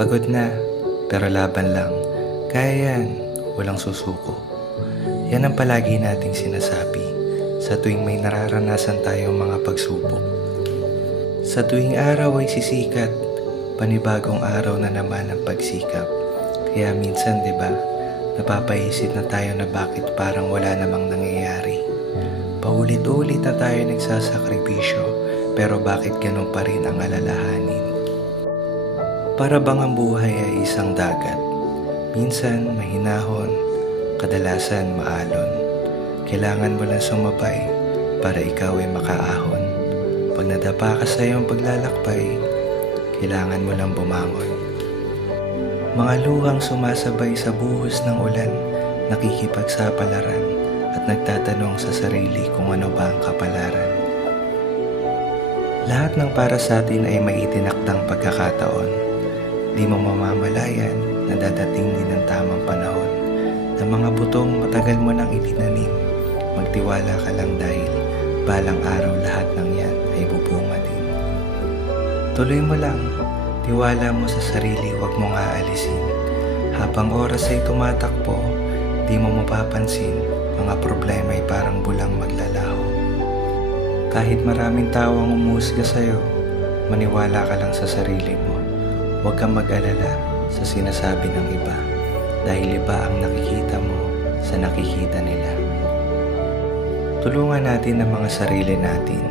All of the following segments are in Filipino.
Pagod na, pero laban lang. Kaya yan, walang susuko. Yan ang palagi nating sinasabi sa tuwing may nararanasan tayong mga pagsubok. Sa tuwing araw ay sisikat, panibagong araw na naman ang pagsikap. Kaya minsan, di ba, napapaisip na tayo na bakit parang wala namang nangyayari. Paulit-ulit na tayo nagsasakripisyo, pero bakit ganun pa rin ang alalahanin? Para bang ang buhay ay isang dagat? Minsan mahinahon, kadalasan maalon. Kailangan mo lang sumabay para ikaw ay makaahon. Pag nadapa ka sa iyong paglalakbay, kailangan mo lang bumangon. Mga luhang sumasabay sa buhos ng ulan, nakikipagsapalaran at nagtatanong sa sarili kung ano ba ang kapalaran. Lahat ng para sa atin ay may itinakdang pagkakataon. Di mo mamamalayan na dadating din ang tamang panahon na mga butong matagal mo nang itinanim. Magtiwala ka lang dahil balang araw lahat ng yan ay bubunga din. Tuloy mo lang, tiwala mo sa sarili, huwag mong aalisin. Habang oras ay tumatakbo, di mo mapapansin, mga problema ay parang bulang maglalaho. Kahit maraming tao ang umusga sa'yo, maniwala ka lang sa sarili mo. Huwag kang mag-alala sa sinasabi ng iba dahil iba ang nakikita mo sa nakikita nila. Tulungan natin ang mga sarili natin.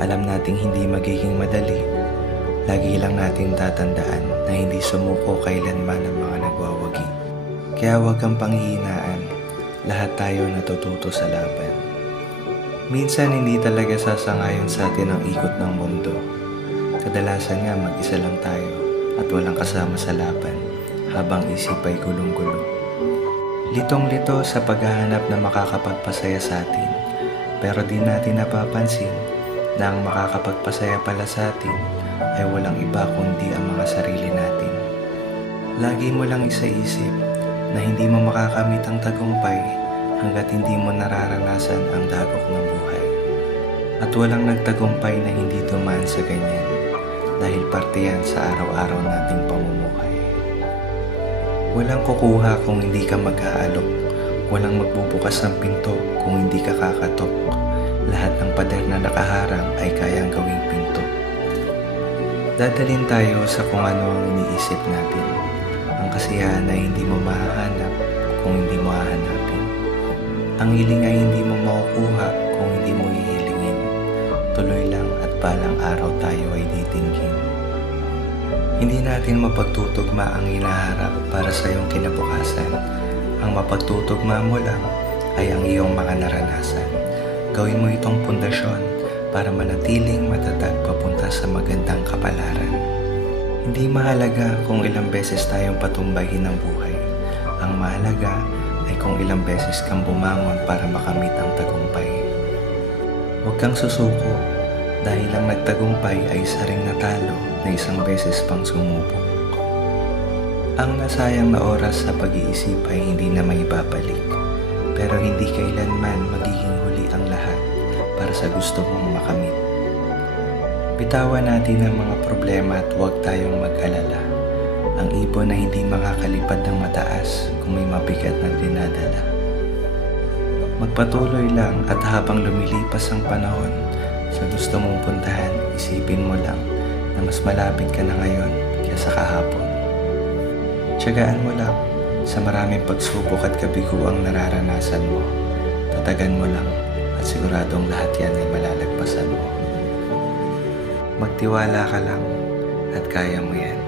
Alam nating hindi magiging madali. Lagi lang natin tatandaan na hindi sumuko kailanman ang mga nagwawagi. Kaya huwag kang panghihinaan. Lahat tayo natututo sa laban. Minsan hindi talaga sasangayon sa atin ang ikot ng mundo. Kadalasan nga mag-isa lang tayo at walang kasama sa laban habang isip ay gulong-gulo. Litong-lito sa paghahanap na makakapagpasaya sa atin, pero di natin napapansin na ang makakapagpasaya pala sa atin ay walang iba kundi ang mga sarili natin. Lagi mo lang isaisip na hindi mo makakamit ang tagumpay hanggat hindi mo nararanasan ang dagok ng buhay. At walang nagtagumpay na hindi dumaan sa ganyan. Dahil parte yan sa araw-araw nating pamumuhay. Walang kukuha kung hindi ka mag-aalok. Walang magbubukas ng pinto kung hindi ka kakatok. Lahat ng pader na nakaharang ay kayang gawing pinto. Dadalhin tayo sa kung ano ang iniisip natin. Ang kasiyahan ay hindi mo mahahanap kung hindi mo hahanapin. Ang hiling ay hindi mo makukuha kung hindi mo hihilingin. Tuloy lang at balang araw tayo ay titinggin. Hindi natin mapagtutugma ang hinaharap para sa iyong kinabukasan. Ang mapagtutugma mo lang ay ang iyong mga naranasan. Gawin mo itong pundasyon para manatiling matatag papunta sa magandang kapalaran. Hindi mahalaga kung ilang beses tayong patumbahin ng buhay. Ang mahalaga ay kung ilang beses kang bumangon para makamit ang tagumpay. Huwag kang susuko dahil ang nagtagumpay ay isa ring natalo na isang beses pang sumubok. Ang nasayang na oras sa pag-iisip ay hindi na maibabalik, pero hindi kailanman magiging huli ang lahat para sa gusto mong makamit. Bitawan natin ang mga problema at huwag tayong mag-alala. Ang ibon na hindi makakalipad ng mataas kung may mabigat na dinadala. Magpatuloy lang at habang lumilipas ang panahon, sa gusto mong puntahan, isipin mo lang na mas malapit ka na ngayon kaysa kahapon. Tiyagaan mo lang sa maraming pagsubok at kabigo ang nararanasan mo. Tatagan mo lang at siguradong lahat yan ay malalagpasan mo. Magtiwala ka lang at kaya mo yan.